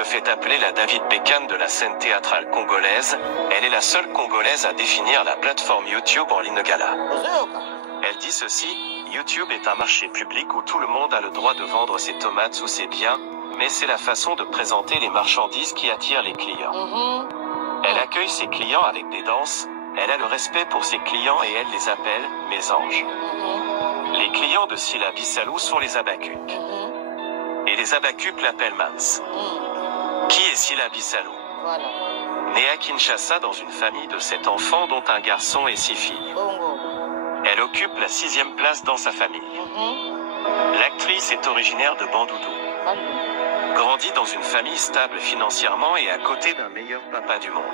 se fait appeler la David Beckham de la scène théâtrale congolaise, elle est la seule Congolaise à définir la plateforme YouTube en Lingala. Elle dit ceci: YouTube est un marché public où tout le monde a le droit de vendre ses tomates ou ses biens, mais c'est la façon de présenter les marchandises qui attire les clients. Elle accueille ses clients avec des danses, elle a le respect pour ses clients et elle les appelle « mes anges ». Les clients de Sila Bissalou sont les Abakup. Et les Abakup l'appellent Mans. Qui est Sila Bissalou? Née à Kinshasa dans une famille de 7 enfants dont un garçon et 6 filles. Elle occupe la 6e place dans sa famille. L'actrice est originaire de Bandundu. Grandit dans une famille stable financièrement et à côté d'un meilleur papa du monde.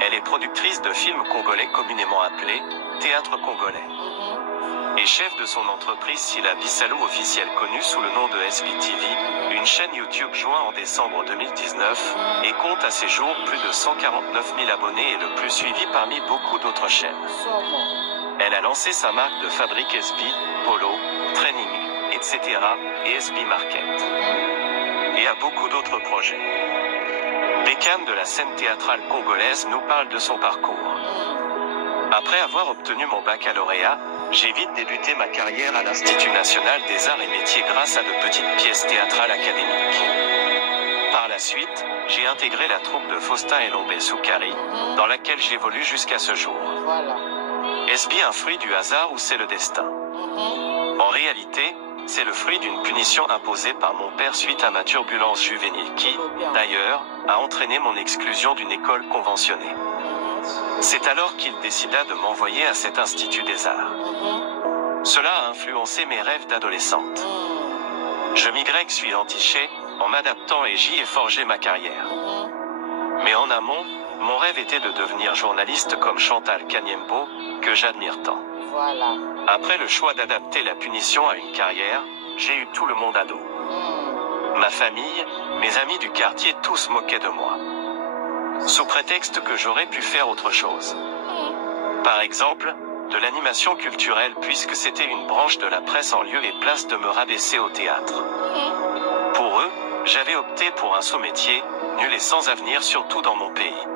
Elle est productrice de films congolais communément appelés Théâtre Congolais. Et chef de son entreprise Sila Bissalou officielle connue sous le nom de SBTV, une chaîne YouTube joint en décembre 2019, et compte à ses jours plus de 149 000 abonnés et le plus suivi parmi beaucoup d'autres chaînes. Elle a lancé sa marque de fabrique SB, Polo, Training, etc. et SB Market. Et a beaucoup d'autres projets. Beckham de la scène théâtrale congolaise nous parle de son parcours. Après avoir obtenu mon baccalauréat, j'ai vite débuté ma carrière à l'Institut national des arts et métiers grâce à de petites pièces théâtrales académiques. Par la suite, j'ai intégré la troupe de Faustin et Lombé Soukari, dans laquelle j'évolue jusqu'à ce jour. Est-ce bien un fruit du hasard ou c'est le destin? En réalité, c'est le fruit d'une punition imposée par mon père suite à ma turbulence juvénile qui, d'ailleurs, a entraîné mon exclusion d'une école conventionnée. C'est alors qu'il décida de m'envoyer à cet institut des arts. Cela a influencé mes rêves d'adolescente. Je suis entiché, en m'adaptant et j'y ai forgé ma carrière. Mais en amont, mon rêve était de devenir journaliste comme Chantal Kanyembo, que j'admire tant. Après le choix d'adapter la punition à une carrière, j'ai eu tout le monde à dos. Ma famille, mes amis du quartier tous moquaient de moi. Sous prétexte que j'aurais pu faire autre chose. Par exemple, de l'animation culturelle puisque c'était une branche de la presse en lieu et place de me rabaisser au théâtre. Pour eux, j'avais opté pour un sous-métier, nul et sans avenir surtout dans mon pays.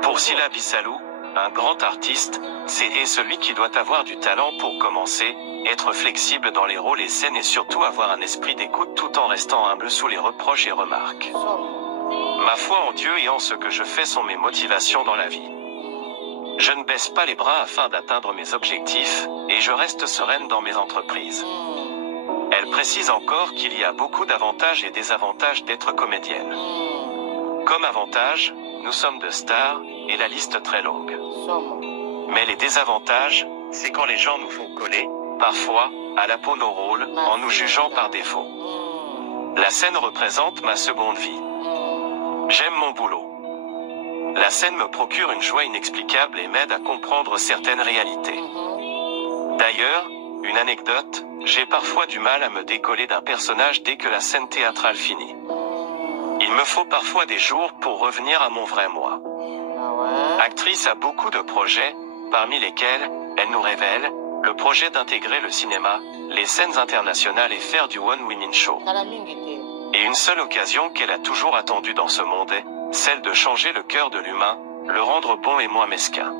Pour Sila Bissalou, un grand artiste, c'est celui qui doit avoir du talent pour commencer, être flexible dans les rôles et scènes et surtout avoir un esprit d'écoute tout en restant humble sous les reproches et remarques. Ma foi en Dieu et en ce que je fais sont mes motivations dans la vie. Je ne baisse pas les bras afin d'atteindre mes objectifs, et je reste sereine dans mes entreprises. Elle précise encore qu'il y a beaucoup d'avantages et désavantages d'être comédienne. Comme avantage, nous sommes de stars, et la liste très longue. Mais les désavantages, c'est quand les gens nous font coller, parfois, à la peau nos rôles, en nous jugeant par défaut. La scène représente ma seconde vie. J'aime mon boulot. La scène me procure une joie inexplicable et m'aide à comprendre certaines réalités. D'ailleurs, une anecdote, j'ai parfois du mal à me décoller d'un personnage dès que la scène théâtrale finit. Il me faut parfois des jours pour revenir à mon vrai moi. Actrice a beaucoup de projets, parmi lesquels, elle nous révèle, le projet d'intégrer le cinéma, les scènes internationales et faire du One Women Show. Et une seule occasion qu'elle a toujours attendue dans ce monde est, celle de changer le cœur de l'humain, le rendre bon et moins mesquin.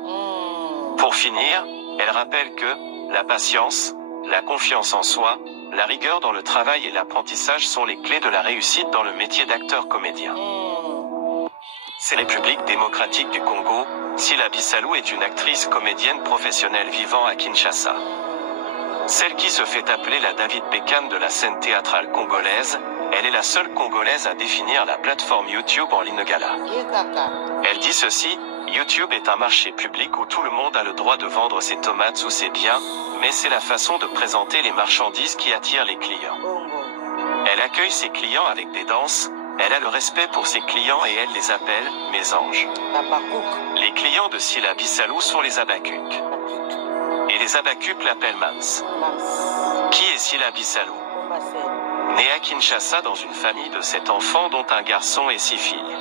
Pour finir, elle rappelle que, la patience, la confiance en soi, la rigueur dans le travail et l'apprentissage sont les clés de la réussite dans le métier d'acteur-comédien. C'est la République démocratique du Congo, Sila Bissalou est une actrice comédienne professionnelle vivant à Kinshasa. Celle qui se fait appeler la David Beckham de la scène théâtrale congolaise, elle est la seule Congolaise à définir la plateforme YouTube en Lingala. Elle dit ceci: YouTube est un marché public où tout le monde a le droit de vendre ses tomates ou ses biens, mais c'est la façon de présenter les marchandises qui attire les clients. Elle accueille ses clients avec des danses, elle a le respect pour ses clients et elle les appelle « mes anges ». Les clients de Sila Bissalou sont les Abakup. Et les Abakup l'appellent Mans. Qui est Sila Bissalou? Née à Kinshasa dans une famille de 7 enfants dont un garçon et 6 filles.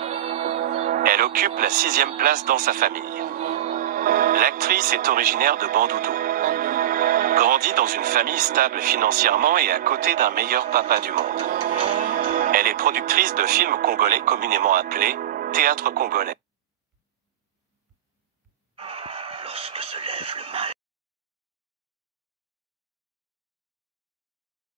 Elle occupe la 6e place dans sa famille. L'actrice est originaire de Bandundu. Grandit dans une famille stable financièrement et à côté d'un meilleur papa du monde. Elle est productrice de films congolais communément appelés théâtre congolais. Lorsque se lève le mal,